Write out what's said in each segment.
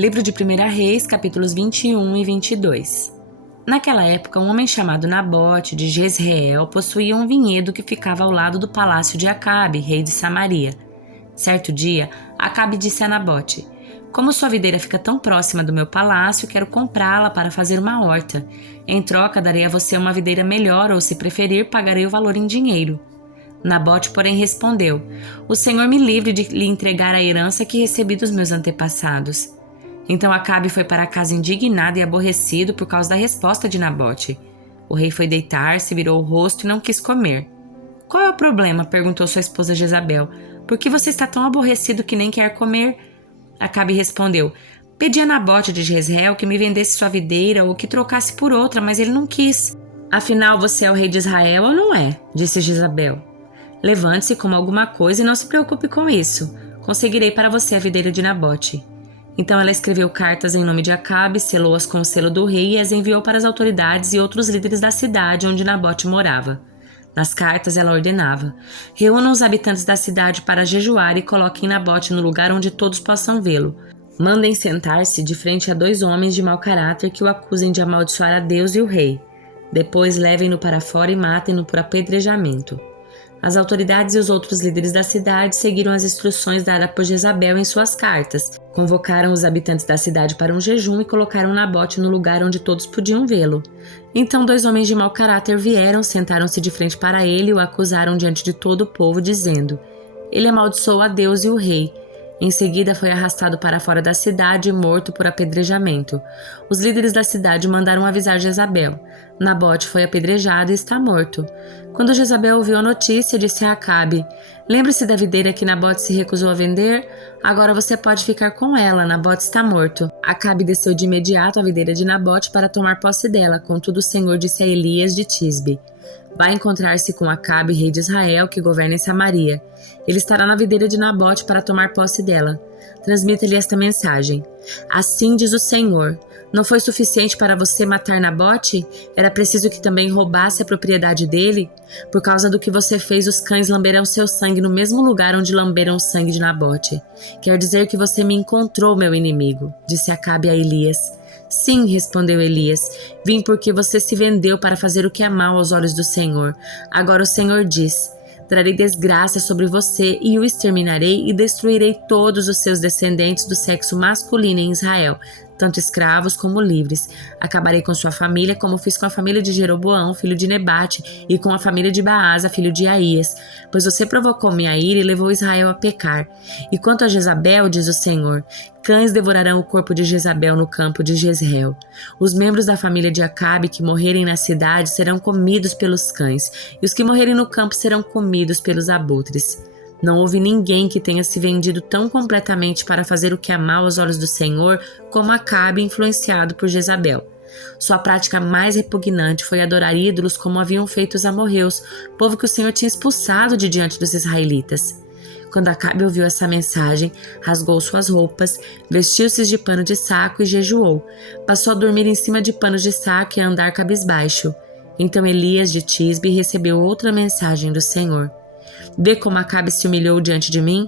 Livro de 1 Reis, capítulos 21 e 22. Naquela época, um homem chamado Nabote, de Jezreel, possuía um vinhedo que ficava ao lado do palácio de Acabe, rei de Samaria. Certo dia, Acabe disse a Nabote: "Como sua videira fica tão próxima do meu palácio, quero comprá-la para fazer uma horta. Em troca, darei a você uma videira melhor, ou se preferir, pagarei o valor em dinheiro." Nabote, porém, respondeu: "O Senhor me livre de lhe entregar a herança que recebi dos meus antepassados." Então Acabe foi para casa indignado e aborrecido por causa da resposta de Nabote. O rei foi deitar-se, virou o rosto e não quis comer. "Qual é o problema?" perguntou sua esposa Jezabel. "Por que você está tão aborrecido que nem quer comer?" Acabe respondeu: "Pedi a Nabote de Jezreel que me vendesse sua videira ou que trocasse por outra, mas ele não quis." "Afinal, você é o rei de Israel ou não é?" disse Jezabel. "Levante-se, coma alguma coisa e não se preocupe com isso. Conseguirei para você a videira de Nabote." Então ela escreveu cartas em nome de Acabe, selou-as com o selo do rei e as enviou para as autoridades e outros líderes da cidade onde Nabote morava. Nas cartas ela ordenava: "Reúnam os habitantes da cidade para jejuar e coloquem Nabote no lugar onde todos possam vê-lo. Mandem sentar-se de frente a 2 homens de mau caráter que o acusem de amaldiçoar a Deus e o rei. Depois levem-no para fora e matem-no por apedrejamento." As autoridades e os outros líderes da cidade seguiram as instruções dadas por Jezabel em suas cartas. Convocaram os habitantes da cidade para um jejum e colocaram Nabote no lugar onde todos podiam vê-lo. Então 2 homens de mau caráter vieram, sentaram-se de frente para ele e o acusaram diante de todo o povo, dizendo: "Ele amaldiçoou a Deus e o rei." Em seguida foi arrastado para fora da cidade e morto por apedrejamento. Os líderes da cidade mandaram avisar Jezabel: "Nabote foi apedrejado e está morto." Quando Jezabel ouviu a notícia, disse a Acabe: "Lembre-se da videira que Nabote se recusou a vender? Agora você pode ficar com ela, Nabote está morto." Acabe desceu de imediato à videira de Nabote para tomar posse dela, contudo o Senhor disse a Elias de Tisbe: "Vai encontrar-se com Acabe, rei de Israel, que governa em Samaria. Ele estará na videira de Nabote para tomar posse dela. Transmita-lhe esta mensagem: Assim diz o Senhor: não foi suficiente para você matar Nabote? Era preciso que também roubasse a propriedade dele? Por causa do que você fez, os cães lamberão seu sangue no mesmo lugar onde lamberam o sangue de Nabote. Quer dizer que você me encontrou, meu inimigo", disse Acabe a Elias. "Sim", respondeu Elias, "vim porque você se vendeu para fazer o que é mal aos olhos do Senhor. Agora o Senhor diz: trarei desgraça sobre você e o exterminarei e destruirei todos os seus descendentes do sexo masculino em Israel, tanto escravos como livres. Acabarei com sua família, como fiz com a família de Jeroboão, filho de Nebate, e com a família de Baasa, filho de Aías, pois você provocou minha ira e levou Israel a pecar. E quanto a Jezabel, diz o Senhor, cães devorarão o corpo de Jezabel no campo de Jezreel. Os membros da família de Acabe que morrerem na cidade serão comidos pelos cães, e os que morrerem no campo serão comidos pelos abutres. Não houve ninguém que tenha se vendido tão completamente para fazer o que é mal aos olhos do Senhor como Acabe, influenciado por Jezabel. Sua prática mais repugnante foi adorar ídolos como haviam feito os amorreus, povo que o Senhor tinha expulsado de diante dos israelitas. Quando Acabe ouviu essa mensagem, rasgou suas roupas, vestiu-se de pano de saco e jejuou. Passou a dormir em cima de panos de saco e a andar cabisbaixo. Então Elias de Tisbe recebeu outra mensagem do Senhor: "Vê como Acabe se humilhou diante de mim?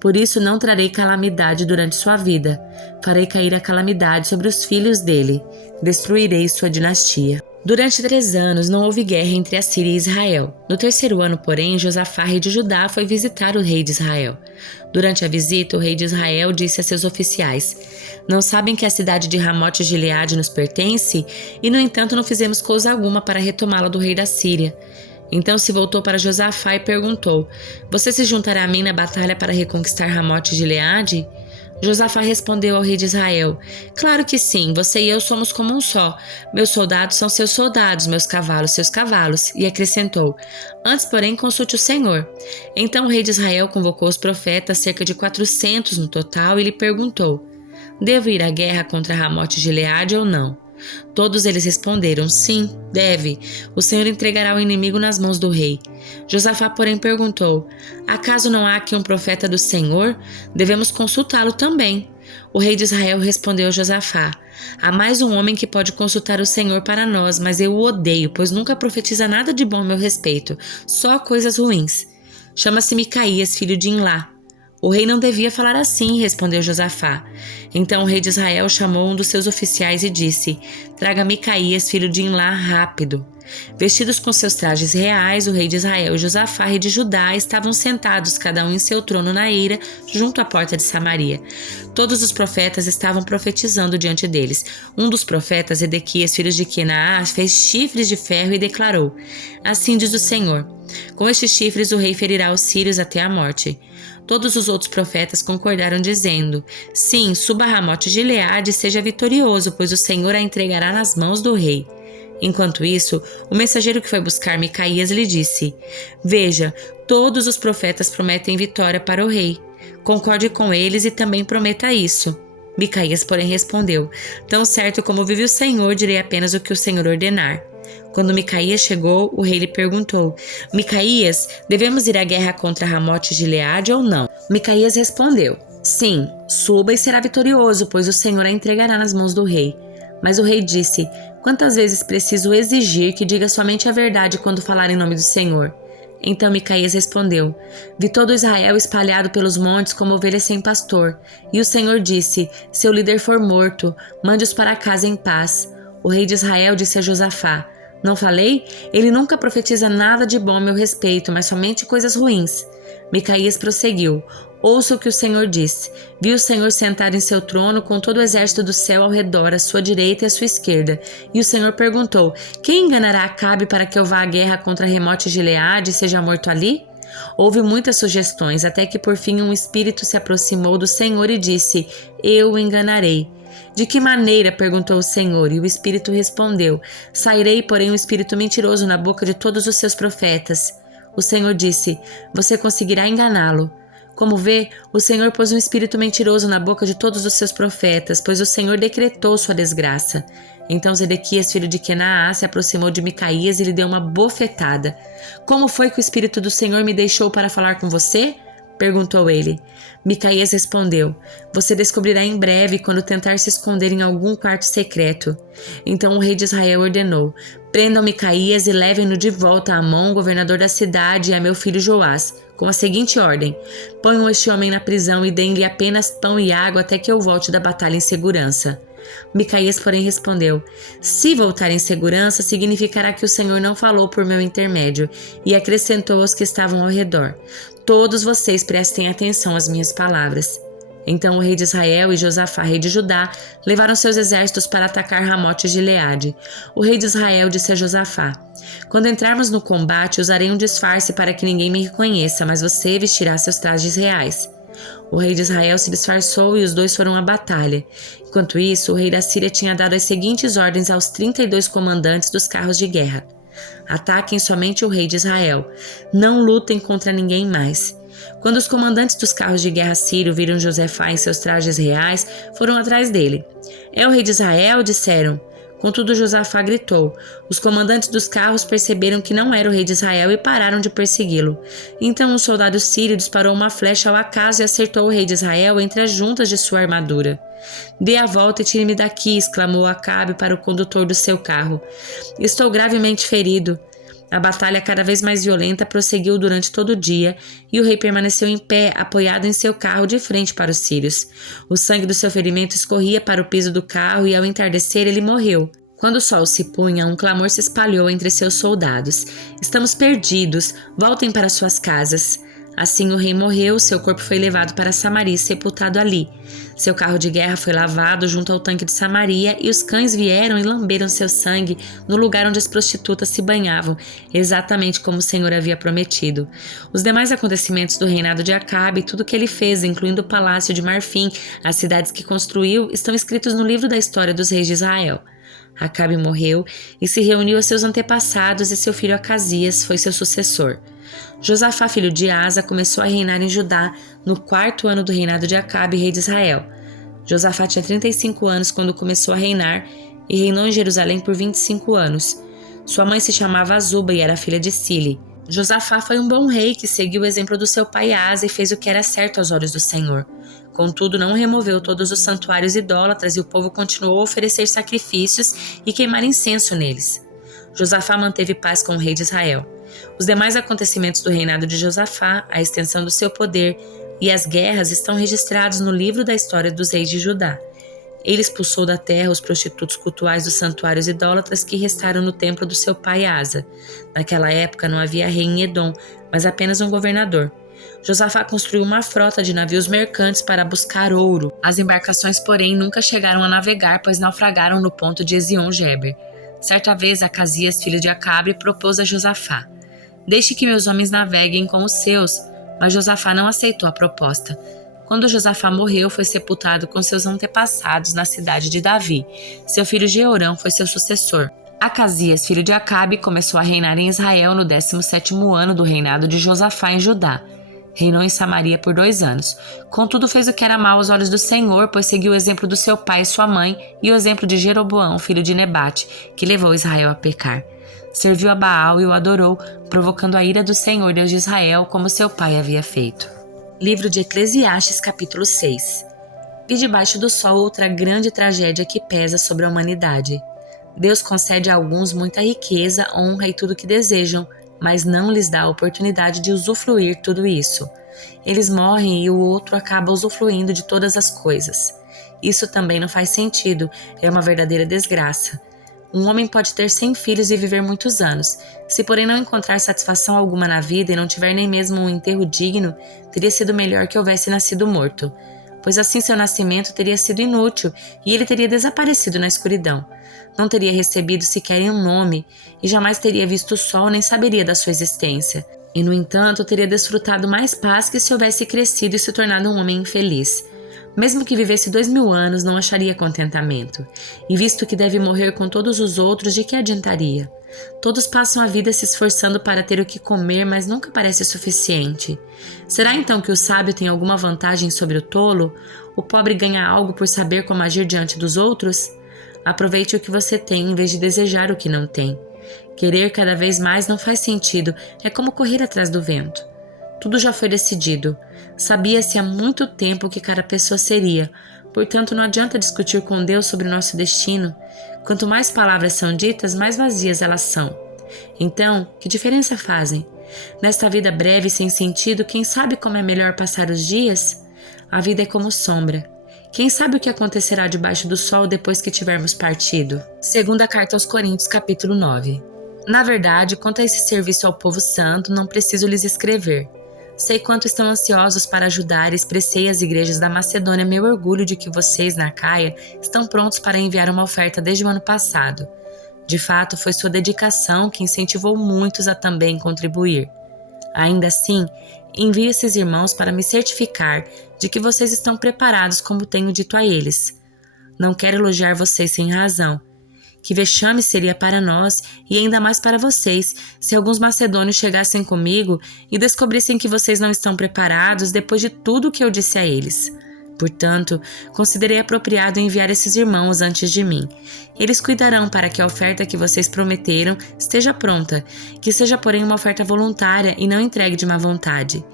Por isso não trarei calamidade durante sua vida. Farei cair a calamidade sobre os filhos dele. Destruirei sua dinastia." Durante 3 anos não houve guerra entre a Síria e Israel. No 3º ano, porém, Josafá, rei de Judá, foi visitar o rei de Israel. Durante a visita, o rei de Israel disse a seus oficiais: "Não sabem que a cidade de Ramote Gileade nos pertence? E, no entanto, não fizemos coisa alguma para retomá-la do rei da Síria." Então se voltou para Josafá e perguntou: "Você se juntará a mim na batalha para reconquistar Ramote Gileade?" Josafá respondeu ao rei de Israel: "Claro que sim, você e eu somos como um só. Meus soldados são seus soldados, meus cavalos seus cavalos." E acrescentou: "Antes, porém, consulte o Senhor." Então o rei de Israel convocou os profetas, cerca de 400 no total, e lhe perguntou: "Devo ir à guerra contra Ramote Gileade ou não?" Todos eles responderam: "Sim, deve. O Senhor entregará o inimigo nas mãos do rei." Josafá, porém, perguntou: "Acaso não há aqui um profeta do Senhor? Devemos consultá-lo também." O rei de Israel respondeu a Josafá: "Há mais um homem que pode consultar o Senhor para nós, mas eu o odeio, pois nunca profetiza nada de bom a meu respeito, só coisas ruins. Chama-se Micaías, filho de Imlá." O rei não devia falar assim, respondeu Josafá. Então o rei de Israel chamou um dos seus oficiais e disse: Traga Micaías, filho de Imlá, rápido. Vestidos com seus trajes reais, o rei de Israel e Josafá, rei de Judá, estavam sentados, cada um em seu trono na eira, junto à porta de Samaria. Todos os profetas estavam profetizando diante deles. Um dos profetas, Edequias, filho de Quenaá, fez chifres de ferro e declarou: Assim diz o Senhor: Com estes chifres o rei ferirá os sírios até a morte. Todos os outros profetas concordaram, dizendo: Sim, suba a Ramote de Gileade e seja vitorioso, pois o Senhor a entregará nas mãos do rei. Enquanto isso, o mensageiro que foi buscar Micaías lhe disse: Veja, todos os profetas prometem vitória para o rei. Concorde com eles e também prometa isso. Micaías, porém, respondeu: Tão certo como vive o Senhor, direi apenas o que o Senhor ordenar. Quando Micaías chegou, o rei lhe perguntou: Micaías, devemos ir à guerra contra Ramote de Gileade ou não? Micaías respondeu: Sim, suba e será vitorioso, pois o Senhor a entregará nas mãos do rei. Mas o rei disse: Quantas vezes preciso exigir que diga somente a verdade quando falar em nome do Senhor? Então Micaías respondeu: Vi todo Israel espalhado pelos montes como ovelhas sem pastor. E o Senhor disse: Seu líder for morto, mande-os para casa em paz. O rei de Israel disse a Josafá: Não falei? Ele nunca profetiza nada de bom a meu respeito, mas somente coisas ruins. Micaías prosseguiu: Ouça o que o Senhor diz. Vi o Senhor sentado em seu trono com todo o exército do céu ao redor, à sua direita e à sua esquerda. E o Senhor perguntou: Quem enganará Acabe para que eu vá à guerra contra Ramote de Gileade e seja morto ali? Houve muitas sugestões, até que por fim um espírito se aproximou do Senhor e disse: Eu o enganarei. De que maneira? Perguntou o Senhor, e o espírito respondeu: Sairei, porém, um espírito mentiroso na boca de todos os seus profetas. O Senhor disse: Você conseguirá enganá-lo. Como vê, o Senhor pôs um espírito mentiroso na boca de todos os seus profetas, pois o Senhor decretou sua desgraça. Então Zedequias, filho de Quenaá, se aproximou de Micaías e lhe deu uma bofetada. Como foi que o espírito do Senhor me deixou para falar com você? Perguntou ele. Micaías respondeu: Você descobrirá em breve quando tentar se esconder em algum quarto secreto. Então o rei de Israel ordenou: Prendam Micaías e levem-no de volta a Amon, governador da cidade, e a meu filho Joás, com a seguinte ordem: Ponham este homem na prisão e deem-lhe apenas pão e água até que eu volte da batalha em segurança. Micaías, porém, respondeu: Se voltar em segurança, significará que o Senhor não falou por meu intermédio. E acrescentou aos que estavam ao redor: Todos vocês prestem atenção às minhas palavras. Então o rei de Israel e Josafá, rei de Judá, levaram seus exércitos para atacar Ramote de Gileade. O rei de Israel disse a Josafá: Quando entrarmos no combate, usarei um disfarce para que ninguém me reconheça, mas você vestirá seus trajes reais. O rei de Israel se disfarçou e os dois foram à batalha. Enquanto isso, o rei da Síria tinha dado as seguintes ordens aos 32 comandantes dos carros de guerra: Ataquem somente o rei de Israel. Não lutem contra ninguém mais. Quando os comandantes dos carros de guerra sírio viram Josafá em seus trajes reais, foram atrás dele. É o rei de Israel, disseram. Contudo, Josafá gritou. Os comandantes dos carros perceberam que não era o rei de Israel e pararam de persegui-lo. Então um soldado sírio disparou uma flecha ao acaso e acertou o rei de Israel entre as juntas de sua armadura. Dê a volta e tire-me daqui, exclamou Acabe para o condutor do seu carro. Estou gravemente ferido. A batalha, cada vez mais violenta, prosseguiu durante todo o dia e o rei permaneceu em pé, apoiado em seu carro de frente para os sírios. O sangue do seu ferimento escorria para o piso do carro e, ao entardecer, ele morreu. Quando o sol se punha, um clamor se espalhou entre seus soldados: Estamos perdidos, voltem para suas casas. Assim o rei morreu, seu corpo foi levado para Samaria e sepultado ali. Seu carro de guerra foi lavado junto ao tanque de Samaria e os cães vieram e lamberam seu sangue no lugar onde as prostitutas se banhavam, exatamente como o Senhor havia prometido. Os demais acontecimentos do reinado de Acabe e tudo o que ele fez, incluindo o palácio de Marfim, as cidades que construiu, estão escritos no livro da história dos reis de Israel. Acabe morreu e se reuniu a seus antepassados e seu filho Acasias foi seu sucessor. Josafá, filho de Asa, começou a reinar em Judá no 4º ano do reinado de Acabe, rei de Israel. Josafá tinha 35 anos quando começou a reinar e reinou em Jerusalém por 25 anos. Sua mãe se chamava Azuba e era filha de Sili. Josafá foi um bom rei que seguiu o exemplo do seu pai Asa e fez o que era certo aos olhos do Senhor. Contudo, não removeu todos os santuários idólatras e o povo continuou a oferecer sacrifícios e queimar incenso neles. Josafá manteve paz com o rei de Israel. Os demais acontecimentos do reinado de Josafá, a extensão do seu poder, e as guerras estão registrados no livro da história dos reis de Judá. Ele expulsou da terra os prostitutos cultuais dos santuários idólatras que restaram no templo do seu pai Asa. Naquela época não havia rei em Edom, mas apenas um governador. Josafá construiu uma frota de navios mercantes para buscar ouro. As embarcações, porém, nunca chegaram a navegar, pois naufragaram no ponto de Ezion-Geber. Certa vez, Acasias, filho de Acabe, propôs a Josafá: "Deixe que meus homens naveguem com os seus." Mas Josafá não aceitou a proposta. Quando Josafá morreu, foi sepultado com seus antepassados na cidade de Davi. Seu filho Jeorão foi seu sucessor. Acasias, filho de Acabe, começou a reinar em Israel no 17º ano do reinado de Josafá em Judá. Reinou em Samaria por 2 anos. Contudo, fez o que era mal aos olhos do Senhor, pois seguiu o exemplo do seu pai e sua mãe e o exemplo de Jeroboão, filho de Nebate, que levou Israel a pecar. Serviu a Baal e o adorou, provocando a ira do Senhor, Deus de Israel, como seu pai havia feito. Livro de Eclesiastes, capítulo 6. Vi debaixo do sol outra grande tragédia que pesa sobre a humanidade. Deus concede a alguns muita riqueza, honra e tudo o que desejam, mas não lhes dá a oportunidade de usufruir tudo isso. Eles morrem e o outro acaba usufruindo de todas as coisas. Isso também não faz sentido, é uma verdadeira desgraça. Um homem pode ter 100 filhos e viver muitos anos. Se porém não encontrar satisfação alguma na vida e não tiver nem mesmo um enterro digno, teria sido melhor que houvesse nascido morto, pois assim seu nascimento teria sido inútil e ele teria desaparecido na escuridão. Não teria recebido sequer um nome e jamais teria visto o sol nem saberia da sua existência. E, no entanto, teria desfrutado mais paz que se houvesse crescido e se tornado um homem infeliz. Mesmo que vivesse 2000 anos, não acharia contentamento. E visto que deve morrer com todos os outros, de que adiantaria? Todos passam a vida se esforçando para ter o que comer, mas nunca parece suficiente. Será então que o sábio tem alguma vantagem sobre o tolo? O pobre ganha algo por saber como agir diante dos outros? Aproveite o que você tem em vez de desejar o que não tem. Querer cada vez mais não faz sentido, é como correr atrás do vento. Tudo já foi decidido. Sabia-se há muito tempo o que cada pessoa seria, portanto não adianta discutir com Deus sobre o nosso destino. Quanto mais palavras são ditas, mais vazias elas são. Então, que diferença fazem? Nesta vida breve e sem sentido, quem sabe como é melhor passar os dias? A vida é como sombra. Quem sabe o que acontecerá debaixo do sol depois que tivermos partido? Segunda carta aos Coríntios, capítulo 9. Na verdade, quanto a esse serviço ao povo santo, não preciso lhes escrever. Sei quanto estão ansiosos para ajudar e expressei às igrejas da Macedônia meu orgulho de que vocês, na Acaia, estão prontos para enviar uma oferta desde o ano passado. De fato, foi sua dedicação que incentivou muitos a também contribuir. Ainda assim, envio esses irmãos para me certificar de que vocês estão preparados como tenho dito a eles. Não quero elogiar vocês sem razão. Que vexame seria para nós e ainda mais para vocês se alguns macedônios chegassem comigo e descobrissem que vocês não estão preparados depois de tudo o que eu disse a eles. Portanto, considerei apropriado enviar esses irmãos antes de mim. Eles cuidarão para que a oferta que vocês prometeram esteja pronta, que seja porém uma oferta voluntária e não entregue de má vontade.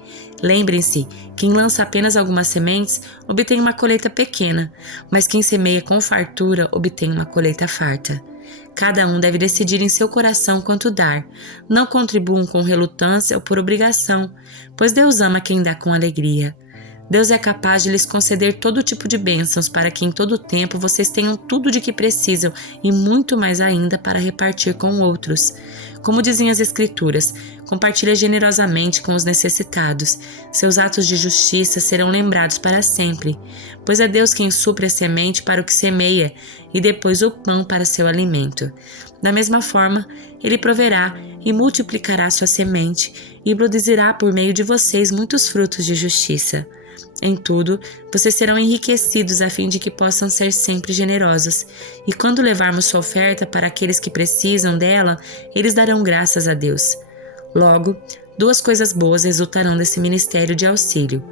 Lembrem-se, quem lança apenas algumas sementes obtém uma colheita pequena, mas quem semeia com fartura obtém uma colheita farta. Cada um deve decidir em seu coração quanto dar. Não contribuam com relutância ou por obrigação, pois Deus ama quem dá com alegria. Deus é capaz de lhes conceder todo tipo de bênçãos para que em todo tempo vocês tenham tudo de que precisam e muito mais ainda para repartir com outros. Como dizem as Escrituras, compartilha generosamente com os necessitados. Seus atos de justiça serão lembrados para sempre, pois é Deus quem supre a semente para o que semeia e depois o pão para seu alimento. Da mesma forma, Ele proverá e multiplicará sua semente e produzirá por meio de vocês muitos frutos de justiça. Em tudo, vocês serão enriquecidos a fim de que possam ser sempre generosos. E quando levarmos sua oferta para aqueles que precisam dela, eles darão graças a Deus. Logo, 2 coisas boas resultarão desse ministério de auxílio.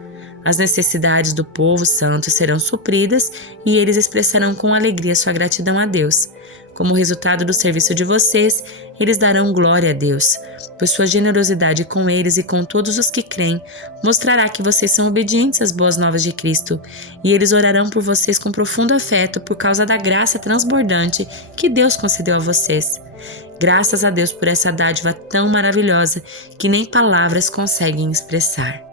As necessidades do povo santo serão supridas e eles expressarão com alegria sua gratidão a Deus. Como resultado do serviço de vocês, eles darão glória a Deus, pois sua generosidade com eles e com todos os que creem mostrará que vocês são obedientes às boas novas de Cristo, e eles orarão por vocês com profundo afeto por causa da graça transbordante que Deus concedeu a vocês. Graças a Deus por essa dádiva tão maravilhosa que nem palavras conseguem expressar.